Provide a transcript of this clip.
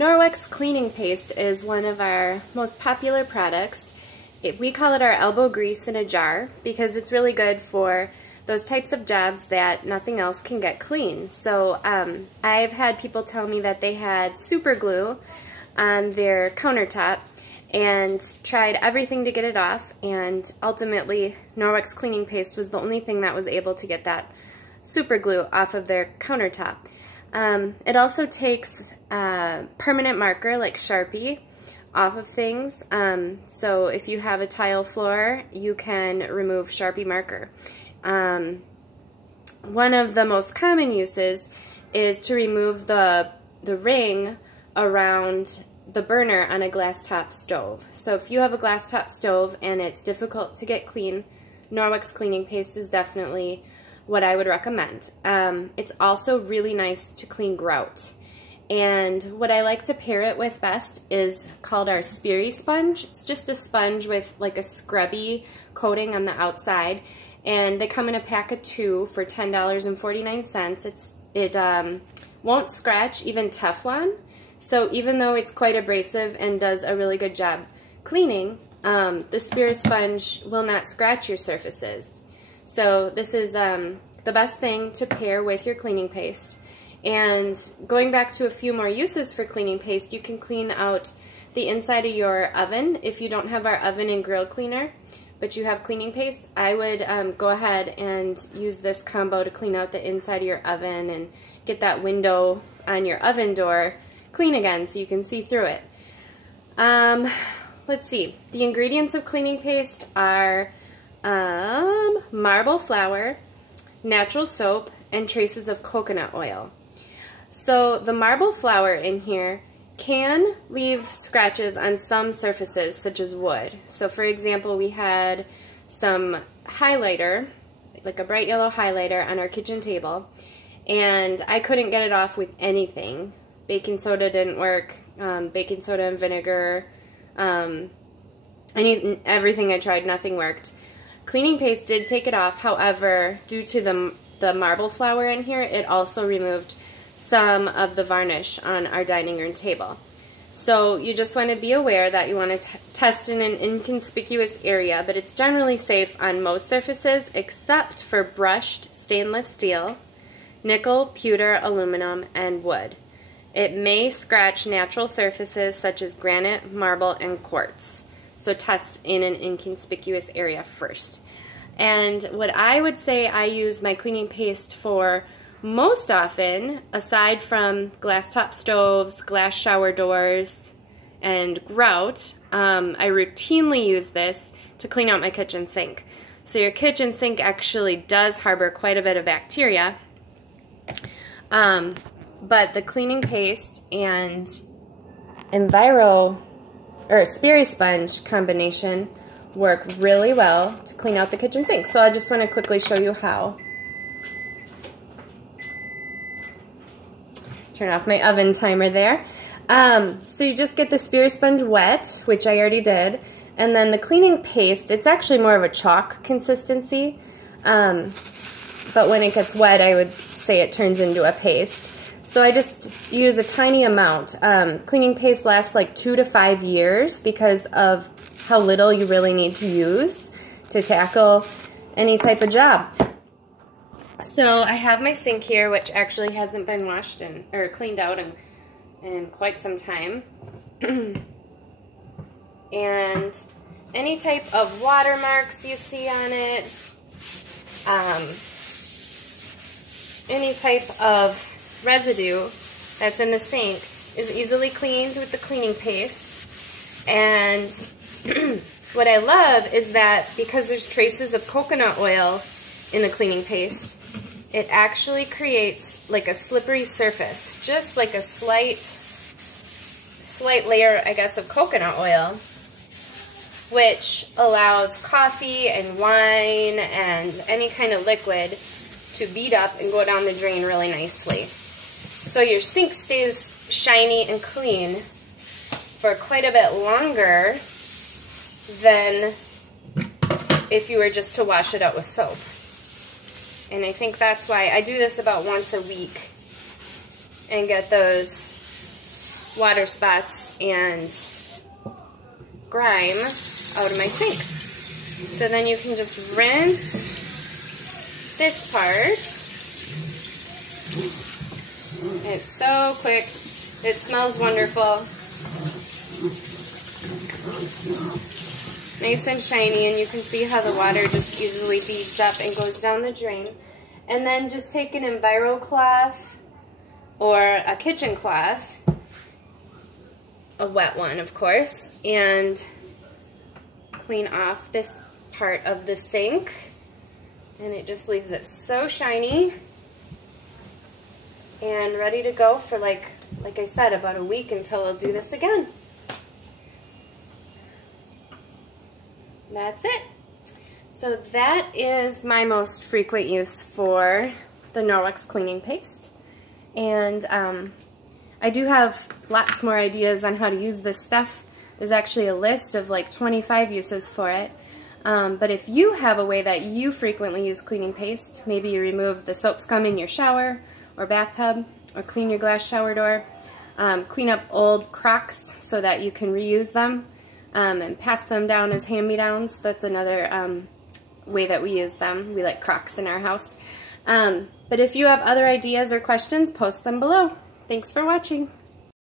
Norwex Cleaning Paste is one of our most popular products. We call it our elbow grease in a jar because it's really good for those types of jobs that nothing else can get clean. So I've had people tell me that they had super glue on their countertop and tried everything to get it off, and ultimately Norwex Cleaning Paste was the only thing that was able to get that super glue off of their countertop. It also takes permanent marker like Sharpie off of things. So if you have a tile floor, you can remove Sharpie marker. One of the most common uses is to remove the ring around the burner on a glass top stove. So if you have a glass top stove and it's difficult to get clean, Norwex Cleaning Paste is definitely what I would recommend. It's also really nice to clean grout. And what I like to pair it with best is called our Speary sponge. It's just a sponge with like a scrubby coating on the outside. And they come in a pack of 2 for $10.49. It won't scratch even Teflon. So even though it's quite abrasive and does a really good job cleaning, the Speary sponge will not scratch your surfaces. So this is the best thing to pair with your cleaning paste. And going back to a few more uses for cleaning paste, you can clean out the inside of your oven. If you don't have our oven and grill cleaner, but you have cleaning paste, I would go ahead and use this combo to clean out the inside of your oven and get that window on your oven door clean again so you can see through it. Let's see. The ingredients of cleaning paste are marble flour, natural soap, and traces of coconut oil. So the marble flour in here can leave scratches on some surfaces such as wood. So for example, we had some highlighter, like a bright yellow highlighter on our kitchen table, and I couldn't get it off with anything. Baking soda didn't work, baking soda and vinegar, everything I tried, nothing worked. Cleaning paste did take it off. However, due to the marble flour in here, it also removed some of the varnish on our dining room table. So you just want to be aware that you want to test in an inconspicuous area, but it's generally safe on most surfaces except for brushed stainless steel, nickel, pewter, aluminum, and wood. It may scratch natural surfaces such as granite, marble, and quartz. So test in an inconspicuous area first. And what I would say I use my cleaning paste for most often, aside from glass top stoves, glass shower doors, and grout, I routinely use this to clean out my kitchen sink. So your kitchen sink actually does harbor quite a bit of bacteria. But the cleaning paste and Speary sponge combination work really well to clean out the kitchen sink. So I just want to quickly show you how. Turn off my oven timer there. So you just get the Speary sponge wet, which I already did, and then the cleaning paste, it's actually more of a chalk consistency, but when it gets wet, I would say it turns into a paste. So I just use a tiny amount. Cleaning paste lasts like 2 to 5 years because of how little you really need to use to tackle any type of job. So I have my sink here, which actually hasn't been washed or cleaned out in quite some time. And any type of watermarks you see on it, any type of residue that's in the sink is easily cleaned with the cleaning paste. And what I love is that because there's traces of coconut oil in the cleaning paste, it actually creates like a slippery surface, just like a slight layer, I guess, of coconut oil, which allows coffee and wine and any kind of liquid to bead up and go down the drain really nicely. So your sink stays shiny and clean for quite a bit longer than if you were just to wash it out with soap. And I think that's why I do this about once a week and get those water spots and grime out of my sink. So then you can just rinse this part. It's so quick. It smells wonderful. Nice and shiny, and you can see how the water just easily beads up and goes down the drain. And then just take an Enviro cloth or a kitchen cloth, a wet one of course, and clean off this part of the sink. And it just leaves it so shiny and ready to go for like I said, about a week until I'll do this again. That's it. So that is my most frequent use for the Norwex Cleaning Paste. And I do have lots more ideas on how to use this stuff. There's actually a list of like 25 uses for it. But if you have a way that you frequently use cleaning paste, maybe you remove the soap scum in your shower or bathtub, or clean your glass shower door, clean up old Crocs so that you can reuse them, and pass them down as hand-me-downs. That's another way that we use them. We like Crocs in our house. But if you have other ideas or questions, post them below. Thanks for watching.